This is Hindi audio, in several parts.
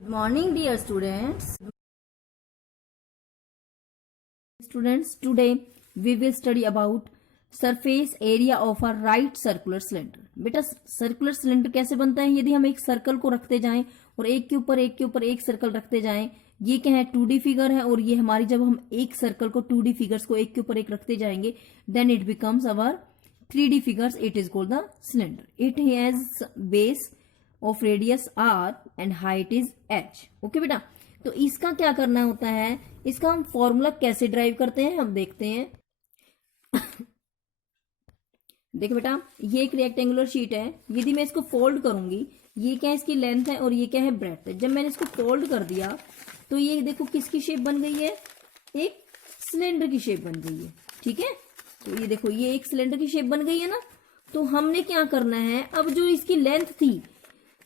Good morning, dear students. Today we will study about surface area of a right circular cylinder. बेटा सर्कुलर सिलेंडर कैसे बनता है? यदि हम एक सर्कल को रखते जाएं और एक के ऊपर एक सर्कल रखते जाएं, ये क्या है 2D फिगर है, और ये हमारी जब हम एक सर्कल को 2D फिगर्स को एक के ऊपर एक रखते जाएंगे, then it becomes our 3D figures. It is called the cylinder. It has base of radius r and height is h. Okay बेटा, तो इसका क्या करना होता है, इसका हम फॉर्मूला कैसे ड्राइव करते हैं हम देखते हैं. देखो बेटा, ये एक रेक्टेंगुलर शीट है. यदि मैं इसको फोल्ड करूंगी, ये क्या है इसकी लेंथ है और ये क्या है ब्रेड्थ है. जब मैंने इसको फोल्ड कर दिया तो ये देखो किसकी शेप बन गई है, एक सिलेंडर की शेप बन गई है. ठीक है, तो ये देखो ये एक सिलेंडर की शेप बन गई है ना. तो हमने क्या करना है, अब जो इसकी लेंथ थी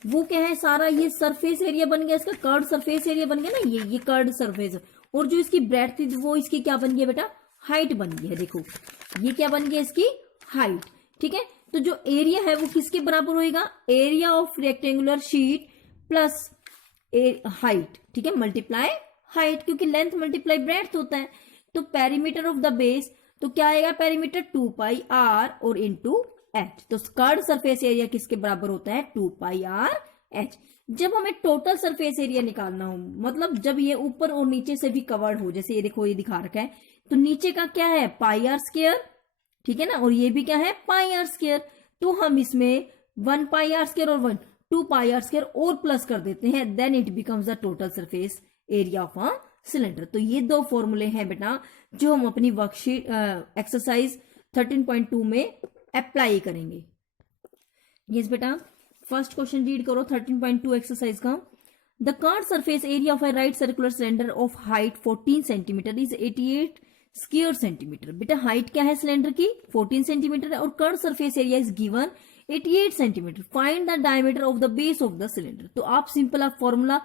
वो क्या है, सारा ये सरफेस एरिया बन गया, इसका कर्ड सरफेस एरिया बन गया ना, ये कर्ड सरफेस. और जो इसकी ब्रेड्थ थी वो इसकी क्या बन गई बेटा, हाइट बन गई है. देखो ये क्या बन गया, इसकी हाइट. ठीक है, तो जो एरिया है वो किसके बराबर होएगा, area of rectangular sheet plus height. ठीक है, मल्टीप्लाई हाइट, क्योंकि लेंथ मल्टीप्लाई ब्रेड्थ होता है. तो पेरीमीटर ऑफ द बेस, तो क्या आएगा पेरीमीटर 2 पाई आर और इंटू एच. तो कर्ड सरफेस एरिया किसके बराबर होता है, 2 पाई आर एच. जब हमें टोटल सरफेस एरिया निकालना हो, मतलब जब ये ऊपर और नीचे से भी कवर्ड हो, जैसे ये देखो ये दिखा रखा है, तो नीचे का क्या है पाई आर स्क्वायर. ठीक है ना, और ये भी क्या है पाई आर स्क्वायर. तो हम इसमें 1 पाई आर स्क्वायर और 2 पाई आर स्क्वायर और प्लस कर देते हैं, then it becomes the total surface area of a cylinder. तो ये दो फॉर्मूले हैं बेटा जो हम अपनी वर्कशीट एक्सरसाइज 13.2 में अप्लाई करेंगे. यस बेटा, फर्स्ट क्वेश्चन रीड करो 13.2 एक्सरसाइज का. The curved surface area of A right circular cylinder of height 14 centimetre is 88 square centimetre. बेटा हाइट क्या है सिलेंडर की 14 सेंटीमीटर है और curved surface area is given 88 centimetre. Find the diameter of the base of the cylinder. तो आप सिंपल आप formula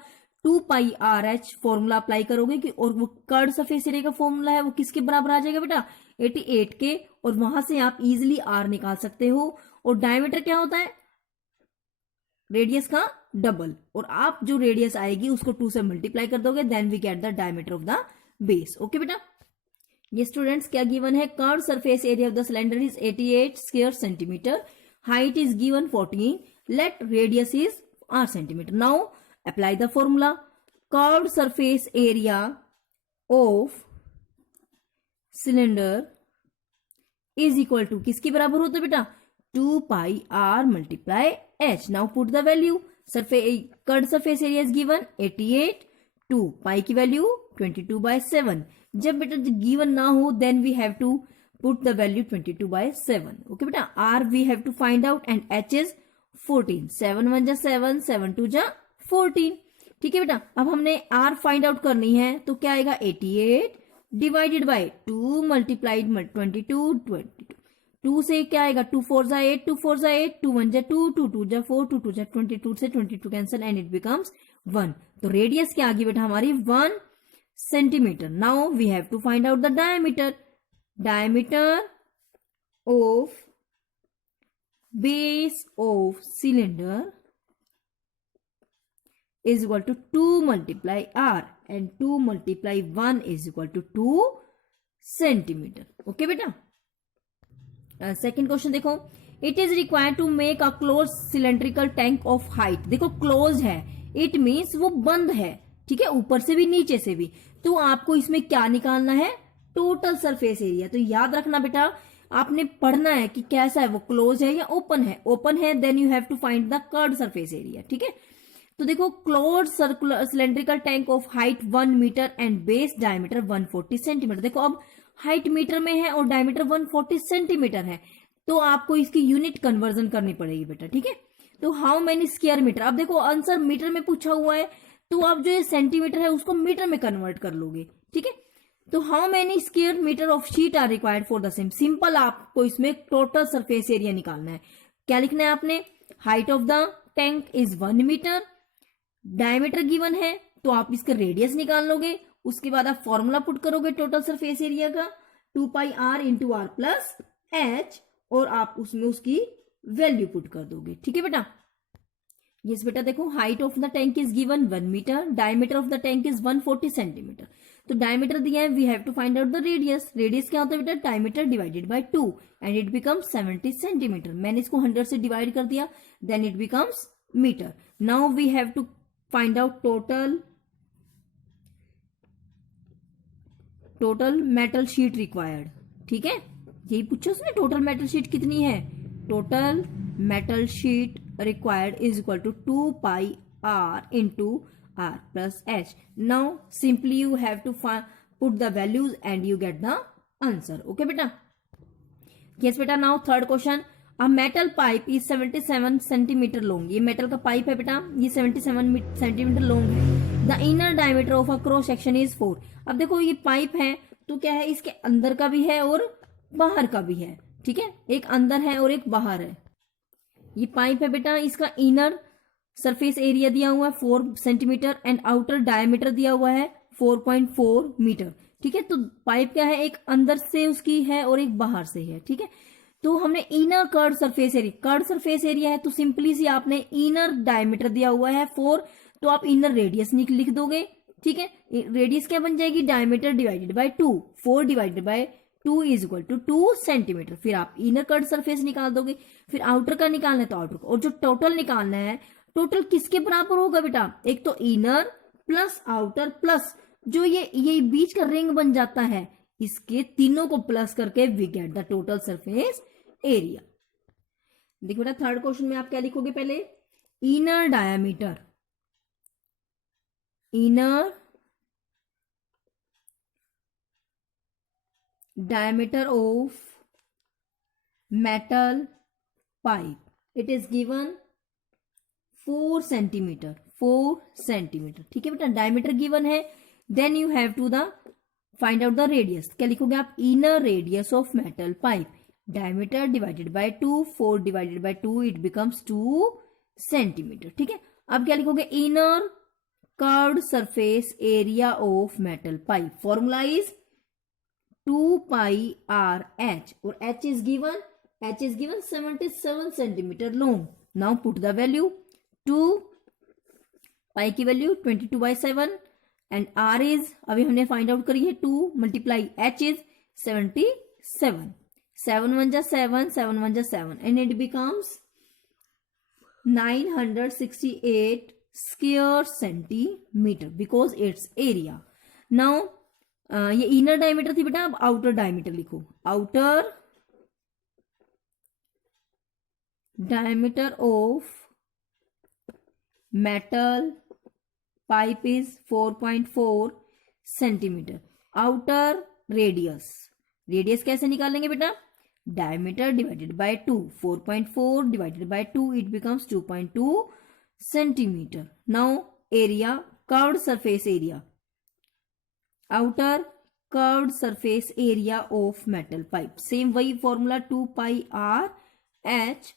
2 pi R H formula apply करोगे कि, और वो कर्व्ड सरफेस एरिया का फॉर्मूला है वो किसके बराबर आ जाएगा बेटा 88 के, और वहां से आप इजिली आर निकाल सकते हो. और डायमीटर क्या होता है, रेडियस का डबल, और आप जो रेडियस आएगी उसको 2 से मल्टीप्लाई कर दोगे, then we get the diameter of the base. Okay बेटा, ये स्टूडेंट्स क्या गिवन है, curved surface area of the cylinder is 88 square centimeter, height is given 14, let radius is r centimeter. Now apply the formula. Curved surface area of cylinder is equal to किसके बराबर होता है बेटा 2 पाई r multiply h. Now put the value. Curved surface area is given 88, 2 पाई की वैल्यू 22/7. जब बेटा गिवन ना हो then we have to put the value 22/7. Okay बेटा, r we have to find out and h is 14. 7 1 जा 7, 7 2 जा 14. ठीक है बेटा, अब हमने r फाइंड आउट करनी है, तो क्या आएगा 88 डिवाइडेड बाय 2 मल्टीप्लाइड 22. 2 से क्या आएगा 2 4 जा 8, 2 4 जा 8, 2 1 जा 2, 2 2 जा 4, 2 2 जा 22 से 22 कैंसिल एंड इट बिकम्स 1. तो रेडियस क्या आ गई बेटा हमारी 1 centimeter. Now we have to find out the diameter. Diameter of base of cylinder is equal to 2 multiply r and 2 multiply 1 is equal to 2 centimeter. Okay बेटा, सेकेंड क्वेश्चन देखो. It is required to make a close cylindrical tank of height. देखो क्लोज है, इट मीन्स वो बंद है. ठीक है, ऊपर से भी नीचे से भी. तो आपको इसमें क्या निकालना है, टोटल सरफेस एरिया. तो याद रखना बेटा, आपने पढ़ना है कि कैसा है, वो क्लोज है या ओपन है. ओपन है then you have to find the curved surface area. ठीक है, तो देखो close circular cylindrical tank of height 1 meter and base diameter 140 centimeter. देखो अब हाइट मीटर में है और डायमीटर 140 सेंटीमीटर है, तो आपको इसकी यूनिट कन्वर्जन करनी पड़ेगी बेटा. ठीक है, तो हाउ मेनी स्क्वायर मीटर. अब देखो आंसर मीटर में पूछा हुआ है, तो आप जो ये सेंटीमीटर है उसको मीटर में कन्वर्ट कर लोगे. ठीक है, तो how many square meter of sheet are required for the same. Simple आपको इसमें टोटल सरफेस एरिया निकालना है. क्या लिखना है आपने, height of the tank is 1 meter, diameter given है, तो आप इसका रेडियस निकाल लोगे. उसके बाद आप फॉर्मूला पुट करोगे टोटल सरफेस एरिया का 2 pi r into r plus h, और आप उसमें उसकी वैल्यू पुट कर दोगे. ठीक है बेटा, यस बेटा देखो, height of the tank is given 1 meter, diameter of the tank is 140 centimeter. तो डायमीटर दिया है, we have to find out the radius. Radius क्या होता है बेटा, diameter divided by 2 and it becomes 70 centimeter. मैंने इसको 100 से डिवाइड कर दिया, then it becomes meter. Now we have to find out total metal sheet required. ठीक है, यही पूछा उसने, टोटल मेटल शीट कितनी है। Total metal sheet required is equal to 2 pi r into r plus h. Now simply you have to put the values and you get the answer. Okay beta? Yes beta. Now third question. A metal pipe is 77 centimeter long. ये metal का pipe है बेटा, ये 77 centimeter long है. The inner diameter of a cross section is 4. अब देखो ये pipe है तो क्या है, इसके अंदर का भी है और बाहर का भी है। ठीक है, एक अंदर है और एक बाहर है। ये पाइप है बेटा, इसका इनर सरफेस एरिया दिया हुआ है 4 सेंटीमीटर एंड आउटर डायमीटर दिया हुआ है 4.4 मीटर। ठीक है, तो पाइप क्या है, एक अंदर से उसकी है और एक बाहर से है। ठीक है, तो हमने इनर कर्ड सरफेस एरिया है तो सिंपली सी आपने इनर डायमीटर दिया हुआ है 4, तो आप इनर रेडियस लिख दोगे। ठीक है, रेडियस क्या बन जाएगी, diameter divided by 2, 4 divided by 2 is equal to 2 centimeter. फिर आप इनर कर्ड सरफेस निकाल दोगे, फिर आउटर का निकालना है तो आउटर का, और जो टोटल निकालना है, टोटल किसके बराबर होगा बेटा, एक तो इनर प्लस आउटर प्लस जो ये बीच का रिंग बन जाता है, इसके तीनों को प्लस करके we get the total surface area. देखो बेटा थर्ड क्वेश्चन में आप क्या लिखोगे, पहले inner diameter, inner diameter of metal pipe, it is given 4 centimeter, 4 centimeter। ठीक है बेटा, डायमीटर गिवन है, then you have to the find out the radius. क्या लिखोगे आप, inner radius of metal pipe, diameter divided by 2, 4 divided by 2 it becomes 2 centimetre. ठीक है, अब क्या लिखोगे, inner curved surface area of metal pipe, formula is 2 pi r h, और h is given 77 centimeter long. Now put the value, 2 pi की वैल्यू 22/7 and r is अभी हमने फाइंड आउट करी है 2 मल्टीप्लाई h is 77, 7 1 जा 7, 7 1 जा 7 and it becomes 968 square centimeter because its area. Now ये इनर डायमीटर थी बेटा, अब आउटर डायमीटर लिखो, outer diameter of metal pipe is 4.4 centimetre. Outer radius कैसे निकालेंगे बेटा, diameter divided by 2, 4.4 divided by 2 it becomes 2.2 centimetre. Now area, curved surface area, outer curved surface area of metal pipe, same वही फॉर्मूला 2 पाई आर एच,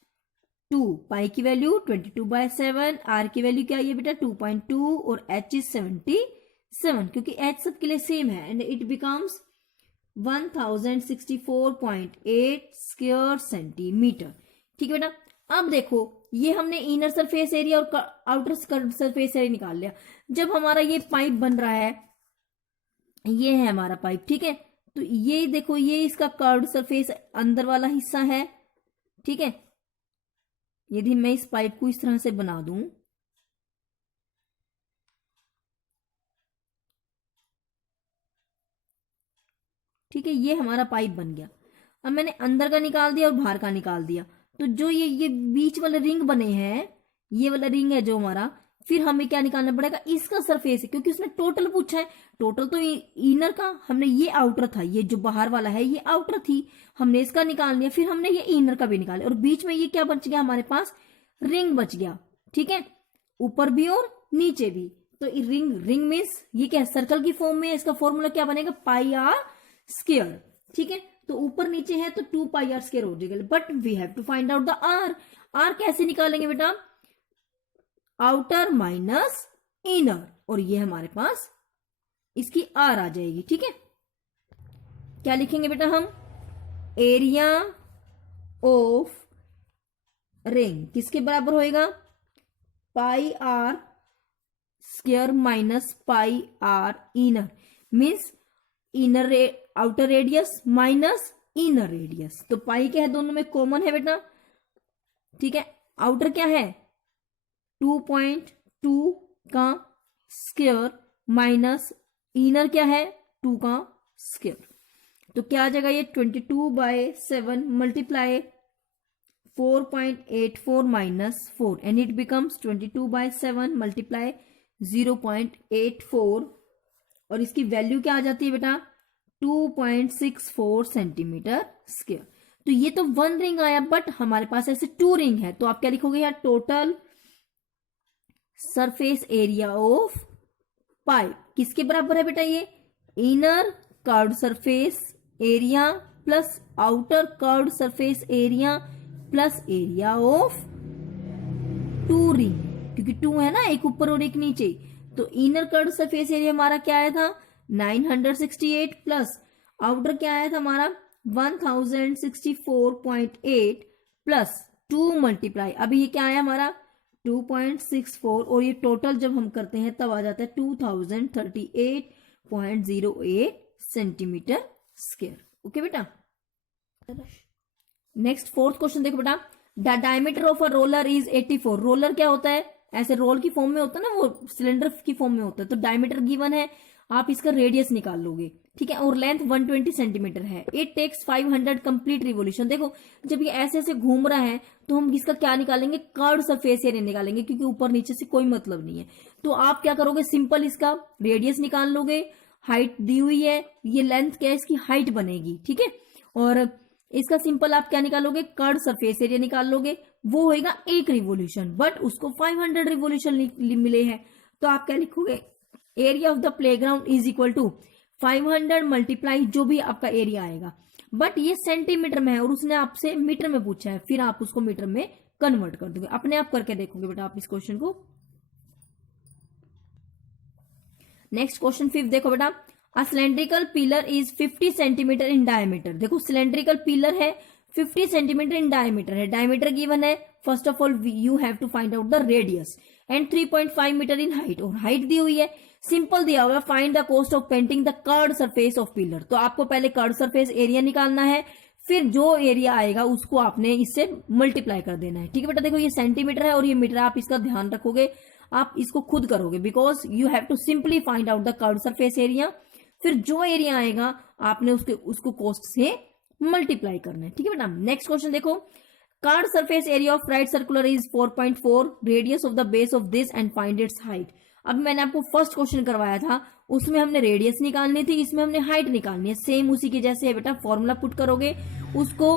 2 पाई की वैल्यू 22/7, आर की वैल्यू क्या है बेटा 2.2 और एच इज 77 क्योंकि एच सबके लिए सेम है and it becomes 1064.8 square centimetre. ठीक है बेटा, अब देखो ये हमने इनर सरफेस एरिया और आउटर सरफेस एरिया निकाल लिया। जब हमारा ये पाइप बन रहा है, ये है हमारा पाइप, ठीक है, तो ये देखो ये इसका कर्व्ड सरफेस अंदर वाला हिस्सा है। ठीक है, यदि मैं इस पाइप को इस तरह से बना दूं, ठीक है, ये हमारा पाइप बन गया। अब मैंने अंदर का निकाल दिया और बाहर का निकाल दिया, तो जो ये बीच वाले रिंग बने हैं, ये वाला रिंग है जो हमारा, फिर हमें क्या निकालना पड़ेगा, इसका सरफेस है, क्योंकि उसने टोटल पूछा है। टोटल तो इनर का, हमने ये आउटर था, ये जो बाहर वाला है ये आउटर थी, हमने इसका निकाल लिया, फिर हमने ये इनर का भी निकाला और बीच में ये क्या बच गया, हमारे पास रिंग बच गया। ठीक है, ऊपर भी और नीचे भी, तो रिंग मीन्स ये क्या सर्कल की फॉर्म में है, इसका फॉर्मूला क्या बनेगा, पाई आर स्क्वायर। ठीक है, तो ऊपर नीचे है तो 2 पाई आर स्क्वायर हो जाएगा, but we have to find out the r. R कैसे निकालेंगे बेटा, आउटर माइनस इनर, और ये हमारे पास इसकी आर आ जाएगी। ठीक है, क्या लिखेंगे बेटा हम, एरिया ऑफ रिंग किसके बराबर होएगा, pi are square minus pi r inner, means inner outer radius minus inner radius. तो पाई क्या है, दोनों में कॉमन है बेटा, ठीक है। आउटर क्या है 2.2 का स्क्वायर माइनस इनर क्या है 2 का स्क्वायर। तो क्या आ जाएगा ये 22/7 multiply 4.84 minus 4 and it becomes 22/7 multiply 0.84 और इसकी वैल्यू क्या आ जाती है बेटा 2.64 सेंटीमीटर स्क्वायर। तो ये तो 1 रिंग आया, बट हमारे पास ऐसे 2 रिंग है, तो आप क्या लिखोगे यार, total surface area of pipe किसके बराबर है बेटा, ये inner curved surface area plus outer curved surface area plus area of 2 ring, क्योंकि 2 है ना, एक ऊपर और एक नीचे। तो इनर कर्व्ड सरफेस एरिया हमारा क्या आया था 968 प्लस आउटर क्या आया था हमारा 1064.8 प्लस 2 मल्टीप्लाई, अभी ये क्या आया हमारा 2.64 और ये टोटल जब हम करते हैं तब आ जाता है 2038.08 सेंटीमीटर स्क्वायर। ओके बेटा, नेक्स्ट फोर्थ क्वेश्चन देखो बेटा, the diameter of a roller is 84। Roller क्या होता है, ऐसे रोल की फॉर्म में होता है ना, वो सिलेंडर की फॉर्म में होता है। तो डायमीटर गिवन है, आप इसका रेडियस निकाल लोगे, ठीक है, और लेंथ 120 सेंटीमीटर है। It takes 500 complete revolution. देखो जब ये ऐसे ऐसे घूम रहा है तो हम इसका क्या निकालेंगे, कर्व्ड सरफेस एरिया निकालेंगे, क्योंकि ऊपर नीचे से कोई मतलब नहीं है। तो आप क्या करोगे, सिंपल इसका रेडियस निकाल लोगे, हाइट दी हुई है, ये लेंथ क्या है इसकी हाइट बनेगी, ठीक है, और इसका सिंपल आप क्या निकालोगे, कर्व्ड सरफेस एरिया निकाल लोगे, वो होएगा 1 रिवोल्यूशन, बट उसको 500 रिवोल्यूशन मिले हैं। तो आप क्या लिखोगे, area of the playground is equal to 500 multiply जो भी आपका एरिया आएगा, बट ये सेंटीमीटर में है और उसने आपसे मीटर में पूछा है, फिर आप उसको मीटर में कन्वर्ट कर दोगे, अपने आप करके देखोगे बेटा आप इस क्वेश्चन को। नेक्स्ट क्वेश्चन 5 देखो बेटा, a cylindrical pillar is 50 centimetre in diameter. देखो सिलेंड्रिकल पिलर है 50 सेंटीमीटर इन डायमीटर है, डायमीटर गिवन है, first of all you have to find out the radius and 3.5 metre in height, और हाइट दी हुई है, सिंपल दिया हुआ, find the cost of painting the curved surface of pillar. तो आपको पहले कर्व्ड सरफेस एरिया निकालना है, फिर जो एरिया आएगा उसको आपने इससे मल्टीप्लाई कर देना है, ठीक है बेटा। देखो ये सेंटीमीटर है और ये मीटर, आप इसका ध्यान रखोगे, आप इसको खुद करोगे, because you have to simply find out the curved surface area, फिर जो एरिया आएगा आपने उसको कॉस्ट से मल्टीप्लाई करना है, ठीक है बेटा। नेक्स्ट क्वेश्चन देखो, curved surface area of right circular is 4.4, radius of the base of this and find its height. अब मैंने आपको फर्स्ट क्वेश्चन करवाया था, उसमें हमने रेडियस निकालनी थी, इसमें हमने हाइट निकालनी है, सेम उसी के जैसे है बेटा। फॉर्मूला पुट करोगे, उसको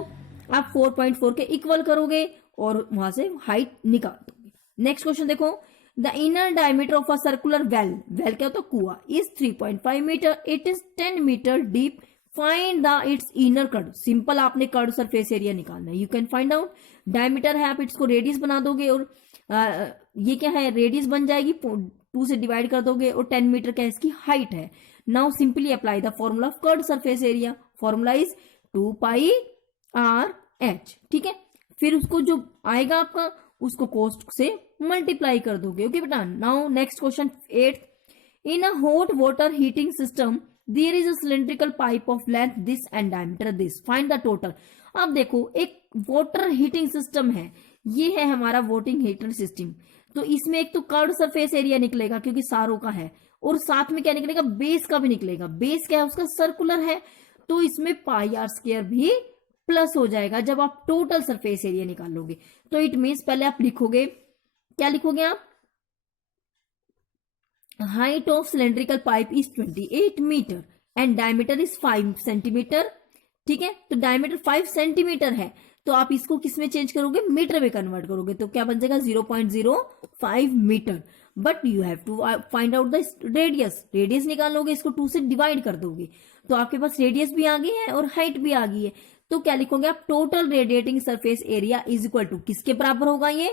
आप 4.4 के इक्वल करोगे और वहां से हाइट निकाल दोगे। नेक्स्ट क्वेश्चन देखो, the inner diameter of a circular well, well क्या होता है कुआ, is 3.5 metre, it is 10 metre deep, find the its inner curve. Simple आपने कर्व सरफेस एरिया निकालना है, you can find out, diameter है, आप इसको रेडियस बना दोगे और ये क्या है रेडियस बन जाएगी, 2 से डिवाइड कर दोगे और 10 मीटर क्या इसकी हाइट है। Now simply apply the formula of curved surface area, formula is 2 pi R H, ठीक है। फिर उसको जो आएगा आपका उसको कॉस्ट से मल्टीप्लाई कर दोगे, ओके बेटा। Now next question 8, in a hot water heating system there is a cylindrical pipe of length this and diameter this, find the total. अब देखो एक वाटर हीटिंग सिस्टम है, ये है हमारा वोटिंग हीटर सिस्टम, तो इसमें एक तो कर्व्ड सरफेस एरिया निकलेगा क्योंकि सारों का है, और साथ में क्या निकलेगा, बेस का भी निकलेगा। बेस क्या है उसका, सर्कुलर है, तो इसमें पाई आर स्क्वायर भी प्लस हो जाएगा जब आप टोटल सरफेस एरिया निकालोगे। तो इट मीन्स पहले आप लिखोगे, क्या लिखोगे आप, height of cylindrical pipe is 28 metre and diameter is 5 centimetre, ठीक है। तो डायमीटर 5 सेंटीमीटर है, तो आप इसको किस में चेंज करोगे, मीटर में कन्वर्ट करोगे, तो क्या बन जाएगा 0.05 metre. But you have to find out the radius, radius निकालोगे, इसको 2 से डिवाइड कर दोगे, तो आपके पास रेडियस भी आ गई है और हाइट भी आ गई है। तो क्या लिखोगे आप, total radiating surface area is equal to, किसके बराबर होगा ये,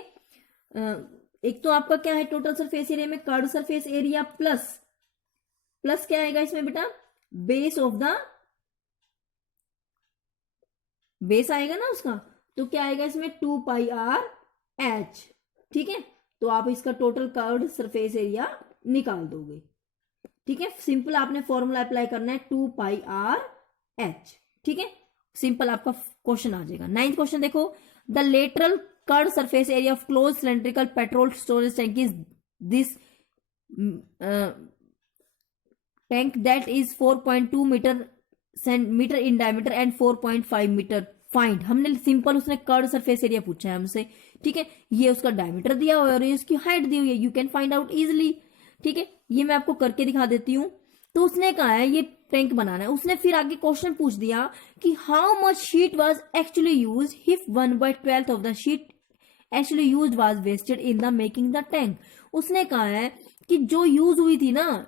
एक तो आपका क्या है टोटल सरफेस एरिया में कर्व्ड सरफेस एरिया प्लस क्या आएगा इसमें बेटा, बेस ऑफ द, बेस आएगा ना उसका, तो क्या आएगा इसमें 2 पाई आर एच, ठीक है। तो आप इसका टोटल कर्व्ड सरफेस एरिया निकाल दोगे। ठीक है, सिंपल आपने फॉर्मूला अप्लाई करना है 2πr/h। ठीक है, सिंपल आपका क्वेश्चन आ जाएगा। 9th क्वेश्चन देखो, the lateral curved surface area of close cylindrical petrol storage tank is this tank that is 4.2 metre in diameter and 4.5 metre find. हमने सिंपल उसने कर्व्ड सरफेस एरिया पूछा है हमसे। ठीक है, ये उसका डायमीटर दिया हुआ है और ये उसकी हाइट दी हुई है, you can find out easily. ठीक है, ये मैं आपको करके दिखा देती हूँ। तो उसने कहा है ये टैंक बनाना है। उसने फिर आगे क्वेश्चन पूछ दिया कि how much sheet was actually used if 1/12 of the sheet actually used was wasted in the making the tank. उसने कहा है कि जो यूज हुई थी ना,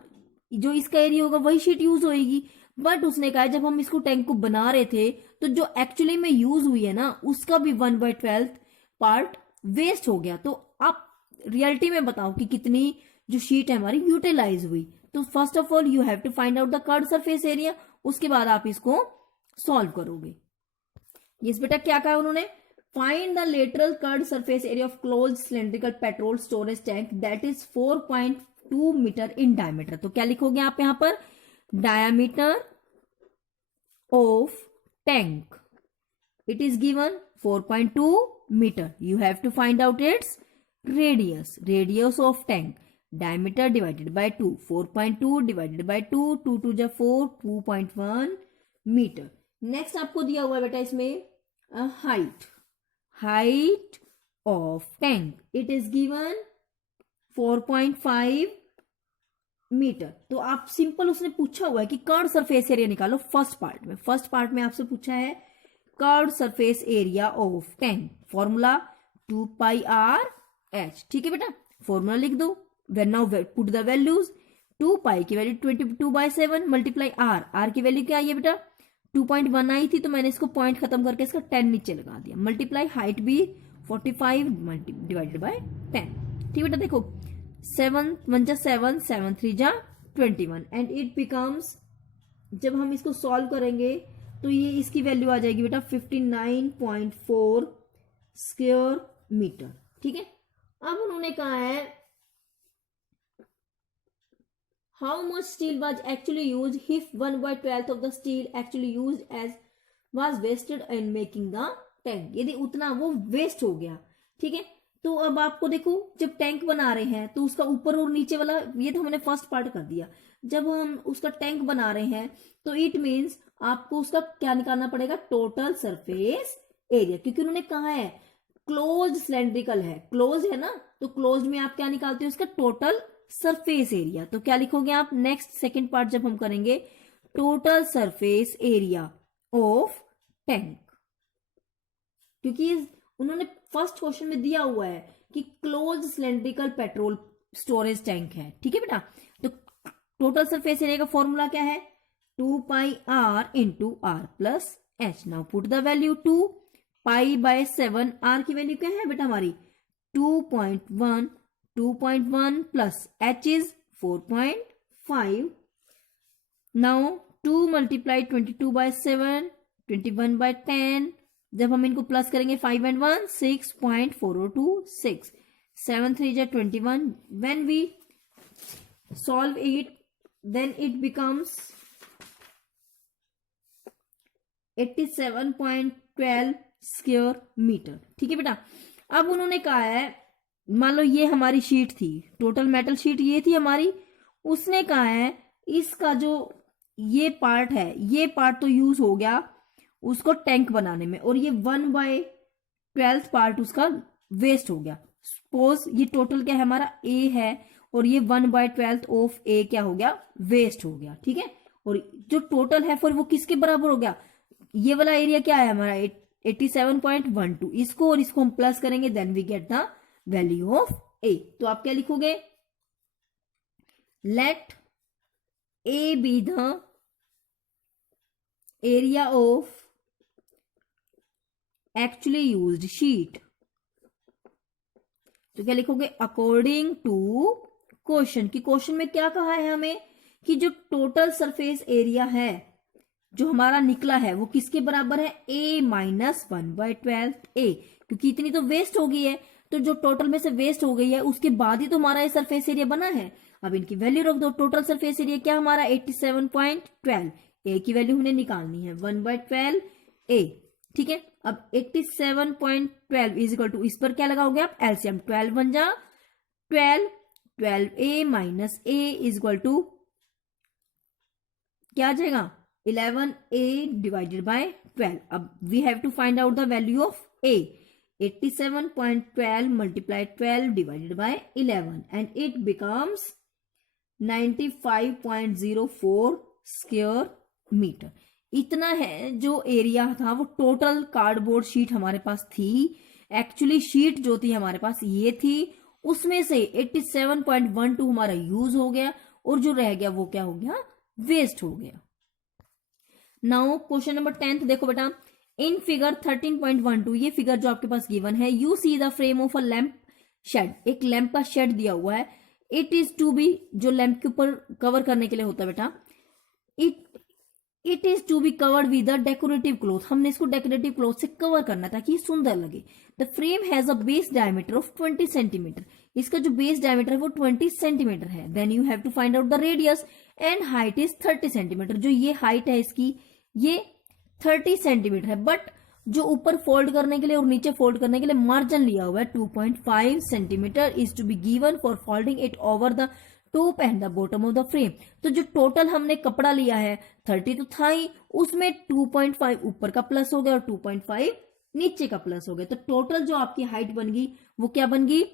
जो इसका एरिया होगा वही शीट यूज होगी, बट उसने कहा जब हम इसको टैंक को बना रहे थे तो जो एक्चुअली में यूज हुई है ना उसका भी 1/12 पार्ट वेस्ट हो गया। तो आप रियलिटी में बताओ कि कितनी जो शीट है हमारी यूटिलाइज हुई। तो first of all you have to find out the curved surface area, उसके बाद आप इसको सॉल्व करोगे। यस बेटा, क्या कहा उन्होंने, find the lateral curved surface area of closed cylindrical petrol storage tank that is 4.2 metre in diameter. तो क्या लिखोगे आप यहां पर, diameter of tank, it is given 4.2 metre. You have to find out its radius, radius of tank, diameter divided by 2, 4.2 divided by 2, 2 2 जा 4, 2.1 मीटर। नेक्स्ट आपको दिया हुआ है बेटा इसमें height, height of tank, it is given 4.5 metre. तो आप सिंपल उसने पूछा हुआ है कि कर्व्ड सरफेस एरिया निकालो। फर्स्ट पार्ट में आपसे पूछा है curved surface area of tank, formula 2πr/h। ठीक है बेटा, फॉर्मूला लिख दो। When now put the values, 2π की वैल्यू 22/7 मल्टीप्लाई r की वैल्यू क्या आई है बेटा 2.1 आई थी, तो मैंने इसको पॉइंट खत्म करके इसका 10 नीचे लगा दिया, मल्टीप्लाई हाइट भी 45 डिवाइडेड बाय 10। ठीक बेटा, देखो 7 1 जा 7, 7 3 जा 21 एंड इट बिकम्स, जब हम इसको सॉल्व करेंगे तो ये इसकी वैल्यू आ जाएगी बेटा 59.4 स्क्वायर मीटर। ठीक है, अब उन्होंने कहा है how much steel was actually used if 1/12 of the steel actually used as was wasted in making the tank। यदि उतना वो वेस्ट हो गया। ठीक है, तो अब आपको देखो जब टैंक बना रहे हैं तो उसका ऊपर और नीचे वाला, ये तो हमने फर्स्ट पार्ट कर दिया। जब हम उसका टैंक बना रहे हैं तो इट मीन्स आपको उसका क्या निकालना पड़ेगा, टोटल सरफेस एरिया, क्योंकि उन्होंने कहा है क्लोज सिलेंड्रिकल है, क्लोज है ना, तो क्लोज में आप क्या निकालते हो, उसका टोटल सरफेस एरिया। तो क्या लिखोगे आप, नेक्स्ट सेकेंड पार्ट जब हम करेंगे, total surface area of tank, क्योंकि उन्होंने फर्स्ट क्वेश्चन में दिया हुआ है कि close cylindrical petrol storage tank है। ठीक है बेटा, तो टोटल सरफेस एरिया का फॉर्मूला क्या है, 2πr × r+h। Now put the value 2π/7, r की वैल्यू क्या है बेटा हमारी 2.1, 2.1 plus h is 4.5. Now 2 multiply 22/7, 21/10। जब हम इनको प्लस करेंगे 5 and 1, 6.4026, 7 3 जा 21। When we solve it, then it becomes 87.12 square metre. ठीक है बेटा, अब उन्होंने कहा है मान लो ये हमारी शीट थी, टोटल मेटल शीट ये थी हमारी, उसने कहा है इसका जो ये पार्ट है, ये पार्ट तो यूज हो गया उसको टैंक बनाने में, और ये 1/12 पार्ट उसका वेस्ट हो गया। सपोज ये टोटल क्या है हमारा ए है, और ये 1/12 ऑफ ए क्या हो गया, वेस्ट हो गया। ठीक है, और जो टोटल है फिर वो किसके बराबर हो गया, ये वाला एरिया क्या है हमारा 87.12, इसको और इसको हम प्लस करेंगे, then we get the value of A. तो आप क्या लिखोगे, let A be the area of actually used sheet. तो क्या लिखोगे, अकॉर्डिंग टू क्वेश्चन, कि क्वेश्चन में क्या कहा है हमें कि जो टोटल सरफेस एरिया है जो हमारा निकला है वो किसके बराबर है, a - 1/12 ए, क्योंकि इतनी तो वेस्ट हो गई है। तो जो टोटल में से वेस्ट हो गई है उसके बाद ही तो हमारा ये सरफेस एरिया बना है। अब इनकी वैल्यू रख दो। टोटल सरफेस एरिया क्या हमारा 87.12, ए की वैल्यू हमने निकालनी है 1/12 ए, ठीक है। अब 87.12 इज इक्वल टू, इस पर क्या लगाओगे आप एलसीएम, 12 बन जा 12, 12a minus a is equal to क्या आ जाएगा 11a डिवाइडेड बाय 12। अब we have to find out the value of a, 87.12 multiplied 12 divided by 11 and it becomes 95.04 square metre. इतना है जो एरिया था वो टोटल कार्डबोर्ड शीट हमारे पास थी। एक्चुअली शीट जो थी हमारे पास ये थी, उसमें से 87.12 हमारा यूज हो गया और जो रह गया वो क्या हो गया, वेस्ट हो गया। नाउ क्वेश्चन नंबर 10 देखो बेटा, इन फिगर 13.12, ये फिगर जो आपके पास गिवन है, you see the frame of a lamp shade, एक लैंप का शेड दिया हुआ है। इट इज टू बी, जो लैंप के ऊपर कवर करने के लिए होता है बेटा, it is to be covered with a decorative cloth, हमने इसको डेकोरेटिव क्लॉथ से कवर करना ताकि सुंदर लगे। The frame has a base diameter of 20 centimetre, इसका जो बेस डायमीटर है वो 20 सेंटीमीटर है। Then you have to find out the radius and height is 30 centimetre, जो ये हाइट है इसकी ये 30 सेंटीमीटर है, बट जो ऊपर फोल्ड करने के लिए और नीचे फोल्ड करने के लिए मार्जिन लिया हुआ है 2.5 centimetre is to be given for folding it over the top and the bottom of the frame. तो जो टोटल हमने कपड़ा लिया है 30 तो था ही, उसमें 2.5 ऊपर का प्लस हो गया और 2.5 नीचे का प्लस हो गया। तो टोटल जो आपकी हाइट बन गई वो क्या बन गई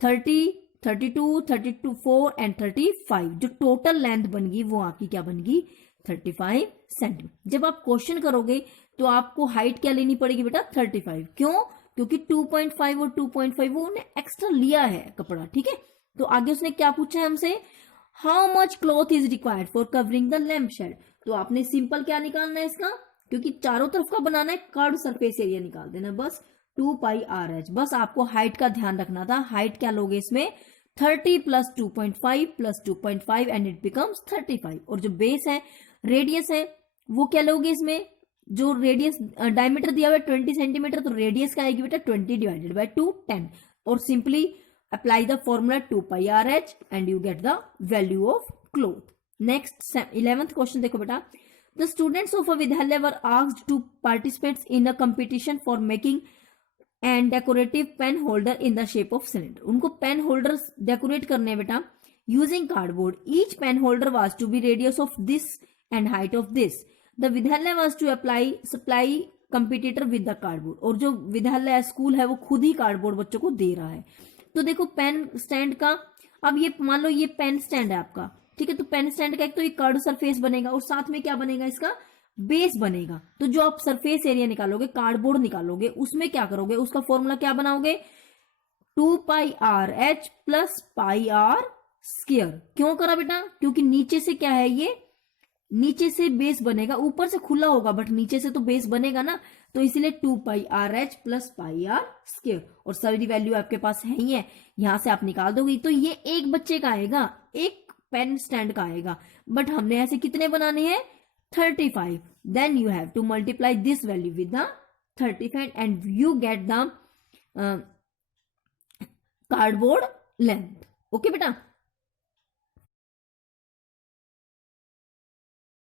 30, 32, 34 एंड 35। जो टोटल लेंथ बन गई वो आपकी क्या बन गई 35 सेंटीमीटर। जब आप क्वेश्चन करोगे तो आपको हाइट क्या लेनी पड़ेगी बेटा 35, क्यों, क्योंकि 2.5 और 2.5 वो उन्हें एक्स्ट्रा लिया है कपड़ा, ठीक है। तो आगे उसने क्या पूछा है हमसे, how much cloth is required for covering the lamp shade. तो आपने सिंपल क्या निकालना है इसका, क्योंकि चारों तरफ का बनाना है, कर्व सरफेस एरिया निकाल देना बस 2πRh। बस आपको हाइट का ध्यान रखना था, हाइट क्या लोगे इसमें 30 plus 2.5 plus 2.5 and it becomes 35। और जो बेस है रेडियस है वो क्या लोगे इसमें, जो रेडियस डायमीटर दिया हुआ है 20 सेंटीमीटर, तो रेडियस क्या आएगी बेटा 20 डिवाइडेड बाय 2 10, और simply apply the formula 2πRh and you get the value of cloth. Next 11th question देखो बेटा, the students of a Vidyalaya were asked to participate in a competition for making and decorative pen holder in the shape of cylinder. उनको पेन होल्डर्स डेकोरेट करने हैं बेटा using cardboard. Each pen holder was to be radius of this and height of this. The Vidyalaya was to supply competitor with the cardboard. और जो विद्यालय स्कूल है वो खुद ही कार्डबोर्ड बच्चों को दे रहा है। तो देखो पेन स्टैंड का, अब ये मान लो ये पेन स्टैंड है आपका, ठीक है। तो पेन स्टैंड का एक तो ये कर्व सरफेस बनेगा और साथ में क्या बनेगा इसका बेस बनेगा। तो जो आप सरफेस एरिया निकालोगे, कार्डबोर्ड निकालोगे, उसमें क्या करोगे, उसका फॉर्मूला क्या बनाओगे 2πRh प्लस πr स्क्वायर। क्यों करा बेटा, क्योंकि नीचे से क्या है ये, नीचे से बेस बनेगा, ऊपर से खुला होगा बट नीचे से तो बेस बनेगा ना, तो इसीलिए 2πRh प्लस πr स्क्वायर। और सारी वैल्यू आपके पास है ही है, यहां से आप निकाल दोगे। तो ये एक बच्चे का आएगा, एक पेन स्टैंड का आएगा, बट हमने ऐसे कितने बनाने हैं 35। Then you have to multiply this value with the 35 and you get the cardboard length. Okay बेटा।